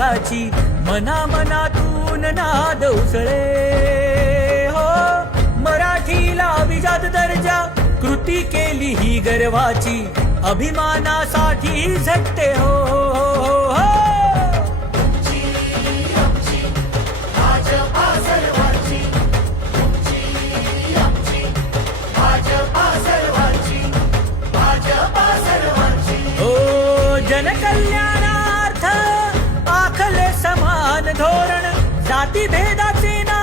जगाची मना मनातून नाद उसळे हो. मराठीला अभिजात दर्जा कृती केली ही गर्वाची अभिमानासाठी झटते हो, हो, हो. जनकल्याणार्थ आखले समान धोरण जाती भेदाचे ना